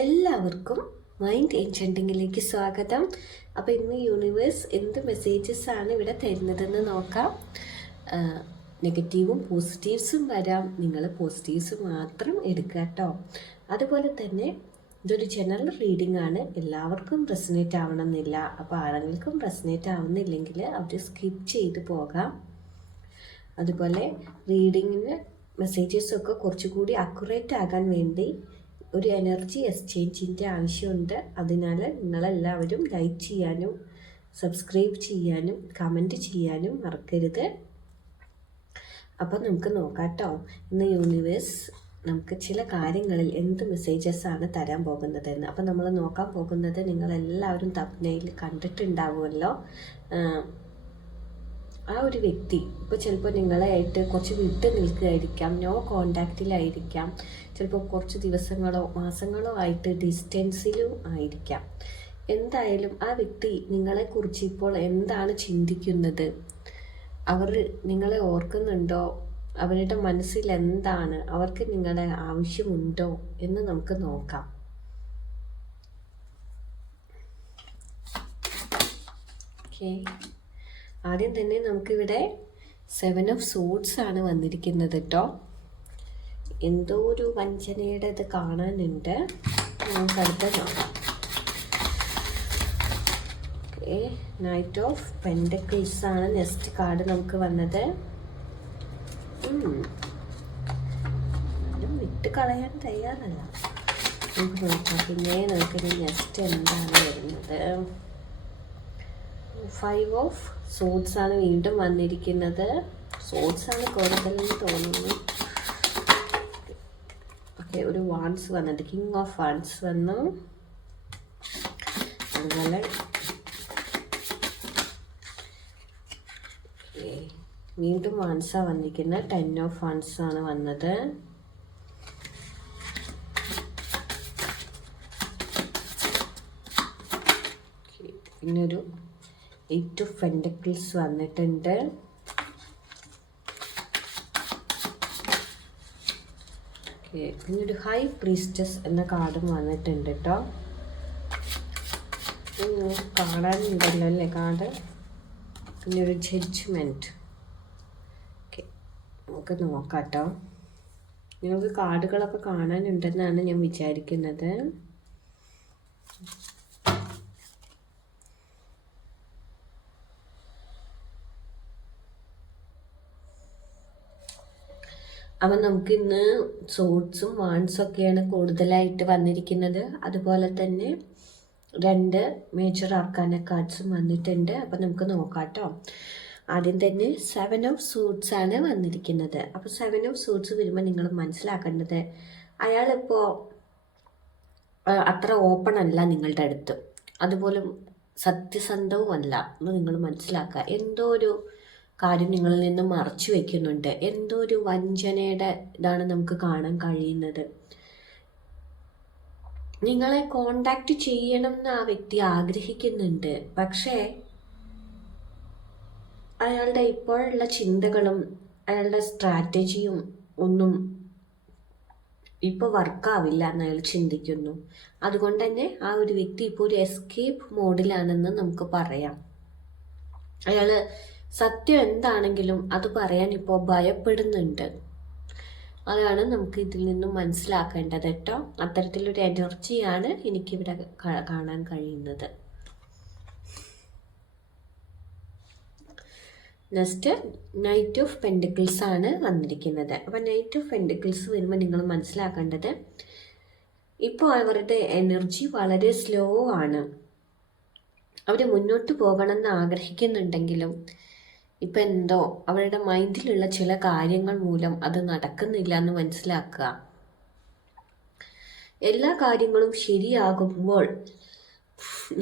എല്ലാവർക്കും മൈൻഡ് എൻചാൻറ്റിങ്ങിലേക്ക് സ്വാഗതം. അപ്പോൾ ഇന്ന് യൂണിവേഴ്സ് എന്ത് മെസ്സേജസ് ആണ് ഇവിടെ തരുന്നതെന്ന് നോക്കാം. നെഗറ്റീവും പോസിറ്റീവ്സും വരാം. നിങ്ങൾ പോസിറ്റീവ്സ് മാത്രം എടുക്കുക കേട്ടോ. അതുപോലെ തന്നെ ഇതൊരു ജനറൽ റീഡിംഗ് ആണ്, എല്ലാവർക്കും റെസനേറ്റ് ആവണമെന്നില്ല. അപ്പോൾ ആരെങ്കിലും റെസനേറ്റ് ആവുന്നില്ലെങ്കിൽ അവർ സ്കിപ്പ് ചെയ്ത് പോകാം. അതുപോലെ റീഡിങ്ങിന് മെസ്സേജസൊക്കെ കുറച്ചുകൂടി അക്യുറേറ്റ് ആകാൻ വേണ്ടി ഒരു എനർജി എക്സ്ചേഞ്ചിൻ്റെ ആവശ്യമുണ്ട്. അതിനാൽ നിങ്ങളെല്ലാവരും ലൈക്ക് ചെയ്യാനും സബ്സ്ക്രൈബ് ചെയ്യാനും കമൻറ്റ് ചെയ്യാനും മറക്കരുത്. അപ്പോൾ നമുക്ക് നോക്കാം കേട്ടോ. ഇന്ന് യൂണിവേഴ്സ് നമുക്ക് ചില കാര്യങ്ങളിൽ എന്ത് മെസ്സേജസാണ് തരാൻ പോകുന്നതെന്ന്. അപ്പോൾ നമ്മൾ നോക്കാൻ പോകുന്നത്, നിങ്ങളെല്ലാവരും തബ്നയിൽ കണ്ടിട്ടുണ്ടാവുമല്ലോ, ആ ഒരു വ്യക്തി ഇപ്പോൾ ചിലപ്പോൾ നിങ്ങളായിട്ട് കുറച്ച് വിട്ട് നിൽക്കുകയായിരിക്കാം, നോ കോണ്ടാക്റ്റിലായിരിക്കാം, ചിലപ്പോൾ കുറച്ച് ദിവസങ്ങളോ മാസങ്ങളോ ആയിട്ട് ഡിസ്റ്റൻസിലും ആയിരിക്കാം. എന്തായാലും ആ വ്യക്തി നിങ്ങളെക്കുറിച്ച് ഇപ്പോൾ എന്താണ് ചിന്തിക്കുന്നത്, അവർ നിങ്ങളെ ഓർക്കുന്നുണ്ടോ, അവരുടെ മനസ്സിൽ എന്താണ്, അവർക്ക് നിങ്ങളെ ആവശ്യമുണ്ടോ എന്ന് നമുക്ക് നോക്കാം. ഓക്കെ, ആദ്യം തന്നെ നമുക്കിവിടെ 7 ഓഫ് സോഡ്സ് ആണ് വന്നിരിക്കുന്നത് കേട്ടോ. എന്തോ ഒരു വഞ്ചനയുടെ ഇത് കാണാനുണ്ട്. നമുക്ക് അടുത്ത നോക്കാം. ഓക്കെ, നൈറ്റ് ഓഫ് പെൻഡക്കിൾസ് ആണ് നെക്സ്റ്റ് കാർഡ് നമുക്ക് വന്നത്. വിട്ട് കളയാൻ തയ്യാറല്ല. നമുക്ക് നോക്കാം. പിന്നെ നമുക്കിനി നെക്സ്റ്റ് എന്താണ് വരുന്നത്. 5 ഓഫ് സോഡ്സ് ആണ് വീണ്ടും വന്നിരിക്കുന്നത്. സോഡ്സ് ആണ് കൂടുതലെന്ന് തോന്നുന്നു. ഓക്കെ, ഒരു വാൺസ് വന്നിട്ട് കിങ് ഓഫ് വാൺസ് വന്നു. അതുപോലെ വീണ്ടും വാൺസാണ് വന്നിരിക്കുന്നത്. 10 ഓഫ് വാൺസ് ആണ് വന്നത്. പിന്നൊരു 8 ഓഫ് പെൻഡക്കിൾസ് വന്നിട്ടുണ്ട്. ഓക്കെ, പിന്നൊരു ഹൈ പ്രീസ്റ്റസ് എന്ന കാർഡും വന്നിട്ടുണ്ട് കേട്ടോ. കാണാനുണ്ടല്ലോ അല്ലേ കാർഡ്. പിന്നൊരു ജഡ്ജ്മെൻറ്റ്. ഓക്കെ, നമുക്ക് നോക്കാം കേട്ടോ. നിങ്ങൾക്ക് കാർഡുകളൊക്കെ കാണാനുണ്ടെന്നാണ് ഞാൻ വിചാരിക്കുന്നത്. അപ്പം നമുക്കിന്ന് സോഡ്സും വാൺസൊക്കെയാണ് കൂടുതലായിട്ട് വന്നിരിക്കുന്നത്. അതുപോലെ തന്നെ 2 മേജർ ആർക്കാന കാർഡ്സും വന്നിട്ടുണ്ട്. അപ്പം നമുക്ക് നോക്കാം കേട്ടോ. ആദ്യം തന്നെ 7 ഓഫ് സൂട്ട്സ് ആണ് വന്നിരിക്കുന്നത്. അപ്പോൾ 7 ഓഫ് സൂട്ട്സ് വരുമ്പോൾ നിങ്ങൾ മനസ്സിലാക്കേണ്ടത്, അയാളിപ്പോൾ അത്ര ഓപ്പൺ അല്ല നിങ്ങളുടെ അടുത്ത്, അതുപോലെ സത്യസന്ധവുമല്ല എന്ന് നിങ്ങൾ മനസ്സിലാക്കുക. എന്തോ ഒരു കാര്യം നിങ്ങളിൽ നിന്ന് മറച്ചു വയ്ക്കുന്നുണ്ട്. എന്തോ ഒരു വഞ്ചനയുടെ ഇതാണ് നമുക്ക് കാണാൻ കഴിയുന്നത്. നിങ്ങളെ കോണ്ടാക്ട് ചെയ്യണം എന്ന് ആ വ്യക്തി ആഗ്രഹിക്കുന്നുണ്ട്. പക്ഷേ അയാളുടെ ഇപ്പോഴുള്ള ചിന്തകളും അയാളുടെ സ്ട്രാറ്റജിയും ഒന്നും ഇപ്പോൾ വർക്കാവില്ല എന്ന് അയാൾ ചിന്തിക്കുന്നു. അതുകൊണ്ട് തന്നെ ആ ഒരു വ്യക്തി ഇപ്പോൾ ഒരു എസ്കേപ്പ് മോഡിലാണെന്ന് നമുക്ക് പറയാം. അയാൾ സത്യം എന്താണെങ്കിലും അത് പറയാൻ ഇപ്പോൾ ഭയപ്പെടുന്നുണ്ട്. അതാണ് നമുക്ക് ഇതിൽ നിന്നും മനസ്സിലാക്കേണ്ടത് കേട്ടോ. അത്തരത്തിലൊരു എനർജിയാണ് എനിക്കിവിടെ കാണാൻ കഴിയുന്നത്. നെക്സ്റ്റ് നൈറ്റ് ഓഫ് പെൻഡക്കിൾസ് ആണ് വന്നിരിക്കുന്നത്. അപ്പം നൈറ്റ് ഓഫ് പെൻഡക്കിൾസ് വരുമ്പോൾ നിങ്ങൾ മനസ്സിലാക്കേണ്ടത്, ഇപ്പോൾ അവരുടെ എനർജി വളരെ സ്ലോ ആണ്. അവർ മുന്നോട്ട് പോകണമെന്ന് ആഗ്രഹിക്കുന്നുണ്ടെങ്കിലും ഇപ്പം എന്തോ അവരുടെ മൈൻഡിലുള്ള ചില കാര്യങ്ങൾ മൂലം അത് നടക്കുന്നില്ല എന്ന് മനസ്സിലാക്കുക. എല്ലാ കാര്യങ്ങളും ശരിയാകുമ്പോൾ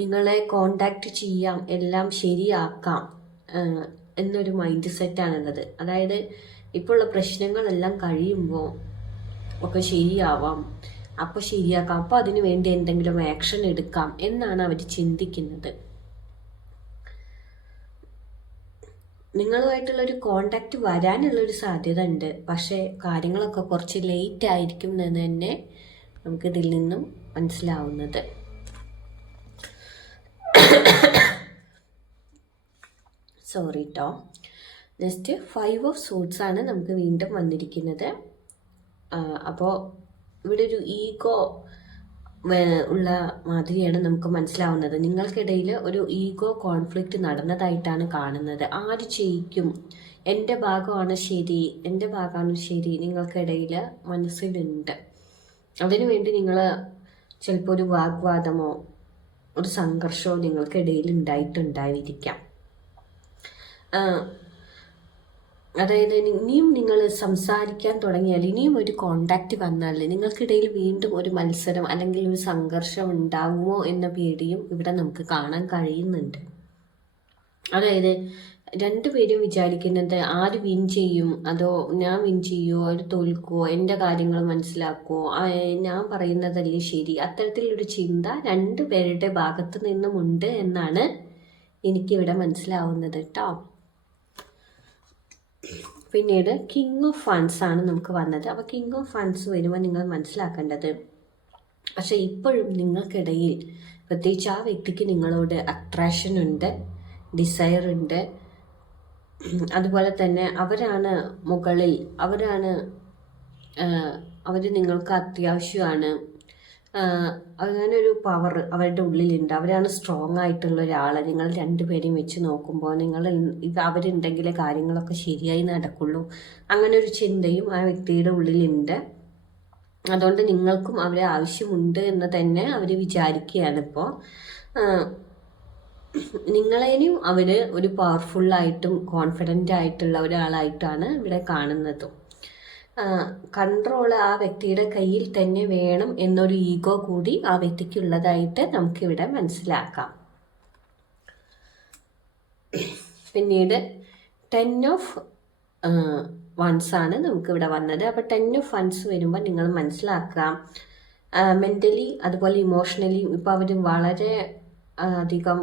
നിങ്ങളെ കോണ്ടാക്ട് ചെയ്യാം, എല്ലാം ശരിയാക്കാം എന്നൊരു മൈൻഡ് സെറ്റാണുള്ളത്. അതായത് ഇപ്പോൾ ഉള്ള പ്രശ്നങ്ങളെല്ലാം കഴിയുമ്പോൾ ഒക്കെ ശരിയാവാം, അപ്പോൾ ശരിയാക്കാം, അപ്പോൾ അതിനു വേണ്ടി എന്തെങ്കിലും ആക്ഷൻ എടുക്കാം എന്നാണ് അവർ ചിന്തിക്കുന്നത്. നിങ്ങളുമായിട്ടുള്ളൊരു കോണ്ടാക്റ്റ് വരാനുള്ളൊരു സാധ്യത ഉണ്ട്. പക്ഷേ കാര്യങ്ങളൊക്കെ കുറച്ച് ലേറ്റ് ആയിരിക്കും എന്ന് തന്നെ നമുക്കിതിൽ നിന്നും മനസ്സിലാവുന്നത്. സോറി കേട്ടോ. നെക്സ്റ്റ് 5 ഓഫ് സൂട്ട്സ് ആണ് നമുക്ക് വീണ്ടും വന്നിരിക്കുന്നത്. അപ്പോൾ ഇവിടെ ഒരു ഈഗോ ഉള്ള മാതിരിയാണ് നമുക്ക് മനസ്സിലാവുന്നത്. നിങ്ങൾക്കിടയിൽ ഒരു ഈഗോ കോൺഫ്ലിക്റ്റ് നടന്നതായിട്ടാണ് കാണുന്നത്. ആര് ജയിക്കും, എൻ്റെ ഭാഗമാണ് ശരി നിങ്ങൾക്കിടയിൽ മനസ്സിലുണ്ട്. അതിനുവേണ്ടി നിങ്ങൾ ചിലപ്പോൾ ഒരു വാഗ്വാദമോ ഒരു സംഘർഷമോ നിങ്ങൾക്കിടയിൽ ഉണ്ടായിട്ടുണ്ടായിരിക്കാം. അതായത് ഇനിയും നിങ്ങൾ സംസാരിക്കാൻ തുടങ്ങിയാൽ, ഇനിയും ഒരു കോണ്ടാക്റ്റ് വന്നാൽ നിങ്ങൾക്കിടയിൽ വീണ്ടും ഒരു മത്സരം അല്ലെങ്കിൽ ഒരു സംഘർഷം ഉണ്ടാകുമോ എന്ന പേടിയും ഇവിടെ നമുക്ക് കാണാൻ കഴിയുന്നുണ്ട്. അതായത് രണ്ടുപേരും വിചാരിക്കുന്നത് ആര് വിൻ ചെയ്യും, അതോ ഞാൻ വിൻ ചെയ്യുമോ, അവർ തോൽക്കുമോ, എൻ്റെ കാര്യങ്ങൾ മനസ്സിലാക്കുമോ, ഞാൻ പറയുന്നതല്ലേ ശരി, അത്തരത്തിലൊരു ചിന്ത രണ്ടുപേരുടെ ഭാഗത്ത് നിന്നുമുണ്ട് എന്നാണ് എനിക്കിവിടെ മനസ്സിലാവുന്നത് കേട്ടോ. പിന്നീട് കിങ് ഓഫ് ഫണ്ട്സ് ആണ് നമുക്ക് വന്നത്. അപ്പോൾ കിങ് ഓഫ് ഫണ്ട്സ് വരുമ്പോൾ നിങ്ങൾ മനസ്സിലാക്കേണ്ടത്, പക്ഷെ ഇപ്പോഴും നിങ്ങൾക്കിടയിൽ പ്രത്യേകിച്ച് ആ വ്യക്തിക്ക് നിങ്ങളോട് അട്രാക്ഷൻ ഉണ്ട്, ഡിസയർ ഉണ്ട്. അതുപോലെ തന്നെ അവരാണ് മുകളിൽ, അവർ നിങ്ങൾക്ക് അത്യാവശ്യമാണ്. അങ്ങനെ ഒരു പവർ അവരുടെ ഉള്ളിലുണ്ട്. അവരാണ് സ്ട്രോങ് ആയിട്ടുള്ള ഒരാൾ. നിങ്ങൾ രണ്ടുപേരെയും വെച്ച് നോക്കുമ്പോൾ അവരുണ്ടെങ്കിലേ കാര്യങ്ങളൊക്കെ ശരിയായി നടക്കുള്ളൂ. അങ്ങനെ ഒരു ചിന്തയും ആ വ്യക്തിയുടെ ഉള്ളിലുണ്ട്. അതുകൊണ്ട് നിങ്ങൾക്കും അവരെ ആവശ്യമുണ്ട് എന്ന് തന്നെ അവർ വിചാരിക്കുകയാണ്. ഇപ്പോൾ നിങ്ങളേനും അവർ ഒരു പവർഫുള്ളായിട്ടും കോൺഫിഡൻ്റ് ആയിട്ടുള്ള ഒരാളായിട്ടാണ് ഇവിടെ കാണുന്നതും. കൺട്രോൾ ആ വ്യക്തിയുടെ കയ്യിൽ തന്നെ വേണം എന്നൊരു ഈഗോ കൂടി ആ വ്യക്തിക്കുള്ളതായിട്ട് നമുക്കിവിടെ മനസ്സിലാക്കാം. പിന്നീട് 10 ഓഫ് വൺസ് ആണ് നമുക്കിവിടെ വന്നത്. അപ്പോൾ 10 ഓഫ് വൺസ് വരുമ്പോൾ നിങ്ങൾ മനസ്സിലാക്കുക, മെൻ്റലി അതുപോലെ ഇമോഷണലി ഇപ്പോൾ അവർ വളരെ അധികം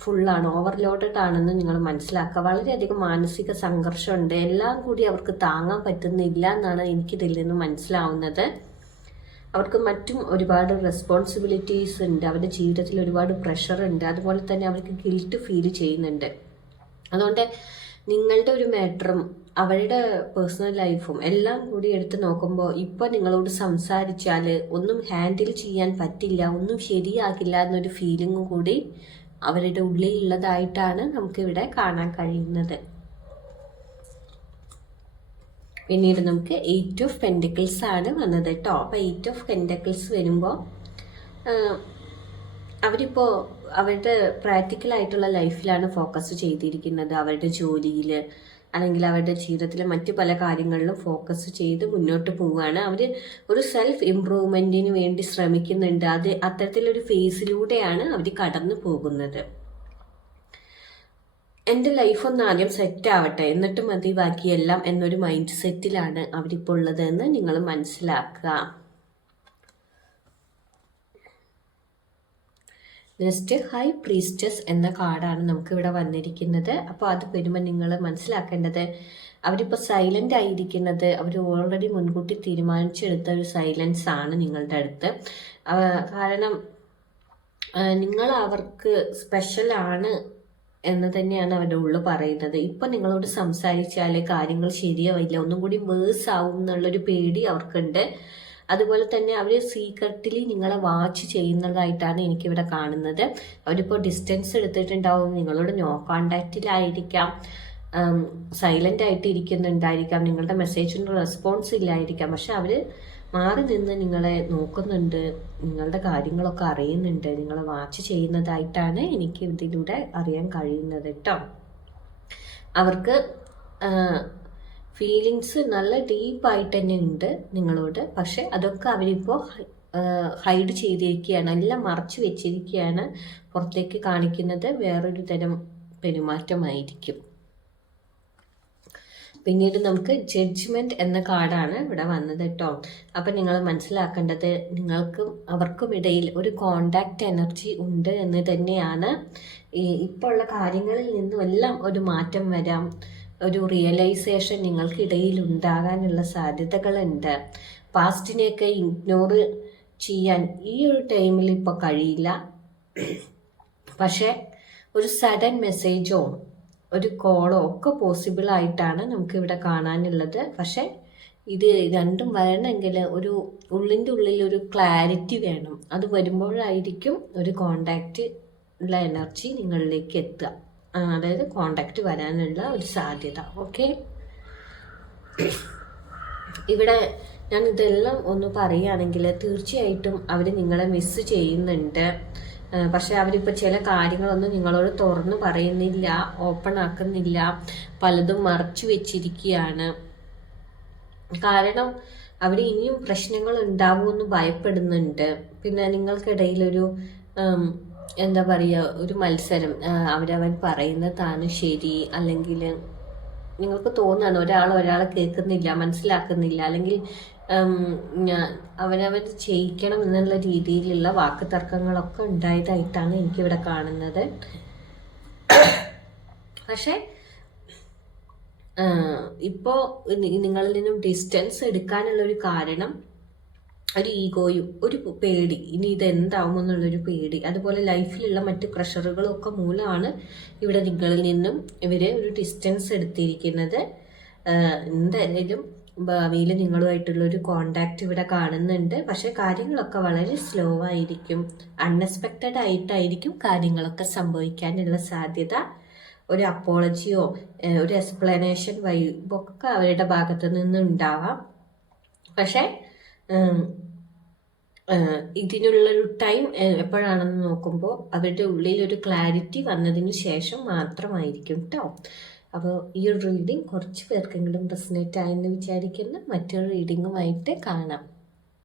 ഫുള്ളാണ്, ഓവർലോഡഡ് ആണെന്ന് നിങ്ങൾ മനസ്സിലാക്കുക. വളരെയധികം മാനസിക സംഘർഷമുണ്ട്. എല്ലാം കൂടി അവർക്ക് താങ്ങാൻ പറ്റുന്നില്ല എന്നാണ് എനിക്കിതിൽ നിന്ന് മനസ്സിലാവുന്നത്. അവർക്ക് മറ്റും ഒരുപാട് റെസ്പോൺസിബിലിറ്റീസ് ഉണ്ട്, അവരുടെ ജീവിതത്തിൽ ഒരുപാട് പ്രഷറുണ്ട്. അതുപോലെ തന്നെ അവർക്ക് ഗിൽറ്റ് ഫീൽ ചെയ്യുന്നുണ്ട്. അതുകൊണ്ട് നിങ്ങളുടെ ഒരു മാറ്ററും അവരുടെ പേഴ്സണൽ ലൈഫും എല്ലാം കൂടി എടുത്ത് നോക്കുമ്പോൾ ഇപ്പോൾ നിങ്ങളോട് സംസാരിച്ചാൽ ഒന്നും ഹാൻഡിൽ ചെയ്യാൻ പറ്റില്ല, ഒന്നും ശരിയാകില്ല എന്നൊരു ഫീലിംഗ് കൂടി അവരുടെ ഉള്ളിലുള്ളതായിട്ടാണ് നമുക്കിവിടെ കാണാൻ കഴിയുന്നത്. പിന്നീട് നമുക്ക് 8 ഓഫ് പെൻറ്റക്കിൾസ് ആണ് വന്നത് കേട്ടോ. അപ്പോൾ 8 ഓഫ് പെൻറ്റക്കിൾസ് വരുമ്പോൾ അവരിപ്പോൾ അവരുടെ പ്രാക്ടിക്കലായിട്ടുള്ള ലൈഫിലാണ് ഫോക്കസ് ചെയ്തിരിക്കുന്നത്. അവരുടെ ജോലിയിൽ അല്ലെങ്കിൽ അവരുടെ ജീവിതത്തിലെ മറ്റു പല കാര്യങ്ങളിലും ഫോക്കസ് ചെയ്ത് മുന്നോട്ട് പോവുകയാണ്. അവർ ഒരു സെൽഫ് ഇംപ്രൂവ്മെൻറ്റിന് വേണ്ടി ശ്രമിക്കുന്നുണ്ട്. അത്തരത്തിലൊരു ഫേസിലൂടെയാണ് അവർ കടന്നു പോകുന്നത്. എൻ്റെ ലൈഫൊന്ന് ആദ്യം സെറ്റ് ആവട്ടെ എന്നിട്ട് മതി ബാക്കിയെല്ലാം എന്നൊരു മൈൻഡ് സെറ്റിലാണ് അവരിപ്പോൾ ഉള്ളതെന്ന് നിങ്ങൾ മനസ്സിലാക്കുക. നെക്സ്റ്റ് ഹൈ പ്രീസ്റ്റസ് എന്ന കാർഡാണ് നമുക്കിവിടെ വന്നിരിക്കുന്നത്. അപ്പോൾ അത് വരുമ്പോൾ നിങ്ങൾ മനസ്സിലാക്കേണ്ടത്, അവരിപ്പോൾ സൈലൻ്റ് ആയിരിക്കുന്നത് അവർ ഓൾറെഡി മുൻകൂട്ടി തീരുമാനിച്ചെടുത്ത ഒരു സൈലൻസ് ആണ് നിങ്ങളുടെ അടുത്ത്. കാരണം നിങ്ങൾ അവർക്ക് സ്പെഷ്യലാണ് എന്ന് തന്നെയാണ് അവരുടെ ഉള്ളിൽ പറയുന്നത്. ഇപ്പം നിങ്ങളോട് സംസാരിച്ചാൽ കാര്യങ്ങൾ ശരിയാവില്ല, ഒന്നും കൂടി വേഴ്സ് ആവും എന്നുള്ളൊരു പേടി അവർക്കുണ്ട്. അതുപോലെ തന്നെ അവർ സീക്രട്ടിലി നിങ്ങളെ വാച്ച് ചെയ്യുന്നതായിട്ടാണ് എനിക്കിവിടെ കാണുന്നത്. അവരിപ്പോൾ ഡിസ്റ്റൻസ് എടുത്തിട്ടുണ്ടാവും, നിങ്ങളോട് നോ കോണ്ടാക്റ്റിലായിരിക്കാം, സൈലൻ്റ് ആയിട്ട് ഇരിക്കുന്നുണ്ടായിരിക്കാം, നിങ്ങളുടെ മെസ്സേജിന് റെസ്പോൺസ് ഇല്ലായിരിക്കാം. പക്ഷെ അവർ മാറി നിന്ന് നിങ്ങളെ നോക്കുന്നുണ്ട്, നിങ്ങളുടെ കാര്യങ്ങളൊക്കെ അറിയുന്നുണ്ട്, നിങ്ങളെ വാച്ച് ചെയ്യുന്നതായിട്ടാണ് എനിക്ക് ഇതിലൂടെ അറിയാൻ കഴിയുന്നത് കേട്ടോ. അവർക്ക് ഫീലിങ്സ് നല്ല ഡീപ്പായിട്ട് തന്നെ ഉണ്ട് നിങ്ങളോട്. പക്ഷെ അതൊക്കെ അവരിപ്പോൾ ഹൈഡ് ചെയ്തിരിക്കുകയാണ്, എല്ലാം മറച്ചു വെച്ചിരിക്കുകയാണ്. പുറത്തേക്ക് കാണിക്കുന്നത് വേറൊരു തരം പെരുമാറ്റമായിരിക്കും. പിന്നീട് നമുക്ക് ജഡ്ജ്മെൻറ്റ് എന്ന കാർഡാണ് ഇവിടെ വന്നത് കേട്ടോ. അപ്പം നിങ്ങൾ മനസ്സിലാക്കേണ്ടത്, നിങ്ങൾക്കും അവർക്കും ഇടയിൽ ഒരു കോണ്ടാക്റ്റ് എനർജി ഉണ്ട് എന്ന് തന്നെയാണ്. ഇപ്പോൾ ഉള്ള കാര്യങ്ങളിൽ നിന്നും എല്ലാം ഒരു മാറ്റം വരാം, ഒരു റിയലൈസേഷൻ നിങ്ങൾക്കിടയിൽ ഉണ്ടാകാനുള്ള സാധ്യതകളുണ്ട്. പാസ്റ്റിനെയൊക്കെ ഇഗ്നോർ ചെയ്യാൻ ഈ ഒരു ടൈമിൽ ഇപ്പോൾ കഴിയില്ല. പക്ഷേ ഒരു സഡൻ മെസ്സേജോ ഒരു കോളോ ഒക്കെ പോസിബിൾ ആയിട്ടാണ് നമുക്കിവിടെ കാണാനുള്ളത്. പക്ഷേ ഇത് രണ്ടും വരണമെങ്കിൽ ഒരു ഉള്ളിൻ്റെ ഉള്ളിൽ ഒരു ക്ലാരിറ്റി വേണം. അത് വരുമ്പോഴായിരിക്കും ഒരു കോണ്ടാക്റ്റ് ഉള്ള എനർജി നിങ്ങളിലേക്ക് എത്തുക, അതായത് കോണ്ടാക്റ്റ് വരാനുള്ള ഒരു സാധ്യത. ഓക്കെ, ഇവിടെ ഞാൻ ഇതെല്ലാം ഒന്ന് പറയുകയാണെങ്കിൽ തീർച്ചയായിട്ടും അവർ നിങ്ങളെ മിസ് ചെയ്യുന്നുണ്ട്. പക്ഷെ അവരിപ്പോൾ ചില കാര്യങ്ങളൊന്നും നിങ്ങളോട് തുറന്നു പറയുന്നില്ല, ഓപ്പൺ ആക്കുന്നില്ല, പലതും മറച്ചു വെച്ചിരിക്കുകയാണ്. കാരണം അവിടെ ഇനിയും പ്രശ്നങ്ങൾ ഉണ്ടാവുമെന്ന് ഭയപ്പെടുന്നുണ്ട്. പിന്നെ നിങ്ങൾക്കിടയിലൊരു എന്താ പറയുക, ഒരു മത്സരം, അവരവൻ പറയുന്നതാണ് ശരി, അല്ലെങ്കിൽ നിങ്ങൾക്ക് തോന്നുകയാണ് ഒരാളെ കേൾക്കുന്നില്ല, മനസ്സിലാക്കുന്നില്ല, അല്ലെങ്കിൽ അവനവൻ ചെയ്യിക്കണം എന്നുള്ള രീതിയിലുള്ള വാക്ക് തർക്കങ്ങളൊക്കെ ഉണ്ടായതായിട്ടാണ് എനിക്കിവിടെ കാണുന്നത്. പക്ഷേ ഇപ്പോൾ നിങ്ങളിൽ നിന്നും ഡിസ്റ്റൻസ് എടുക്കാനുള്ളൊരു കാരണം ഒരു ഈഗോയും ഒരു പേടി, ഇനി ഇതെന്താവുമെന്നുള്ളൊരു പേടി, അതുപോലെ ലൈഫിലുള്ള മറ്റ് പ്രഷറുകളും ഒക്കെ മൂലമാണ് ഇവിടെ നിങ്ങളിൽ നിന്നും ഇവർ ഒരു ഡിസ്റ്റൻസ് എടുത്തിരിക്കുന്നത്. എന്തായാലും ഭാവിയിൽ നിങ്ങളുമായിട്ടുള്ളൊരു കോണ്ടാക്റ്റ് ഇവിടെ കാണുന്നുണ്ട്. പക്ഷേ കാര്യങ്ങളൊക്കെ വളരെ സ്ലോ ആയിരിക്കും, അൺഎക്സ്പെക്റ്റഡ് ആയിട്ടായിരിക്കും കാര്യങ്ങളൊക്കെ സംഭവിക്കാനുള്ള സാധ്യത. ഒരു അപ്പോളജിയോ ഒരു എക്സ്പ്ലനേഷൻ വൈബൊക്കെ അവരുടെ ഭാഗത്ത് നിന്ന് ഉണ്ടാവാം. പക്ഷേ ഇതിനുള്ളൊരു ടൈം എപ്പോഴാണെന്ന് നോക്കുമ്പോൾ അവരുടെ ഉള്ളിൽ ഒരു ക്ലാരിറ്റി വന്നതിന് ശേഷം മാത്രമായിരിക്കും കേട്ടോ. അപ്പോൾ ഈ ഒരു റീഡിങ് കുറച്ച് പേർക്കെങ്കിലും റെസനേറ്റ് ആയെന്ന് വിചാരിക്കുന്നു. മറ്റൊരു റീഡിങ്ങുമായിട്ട് കാണാം.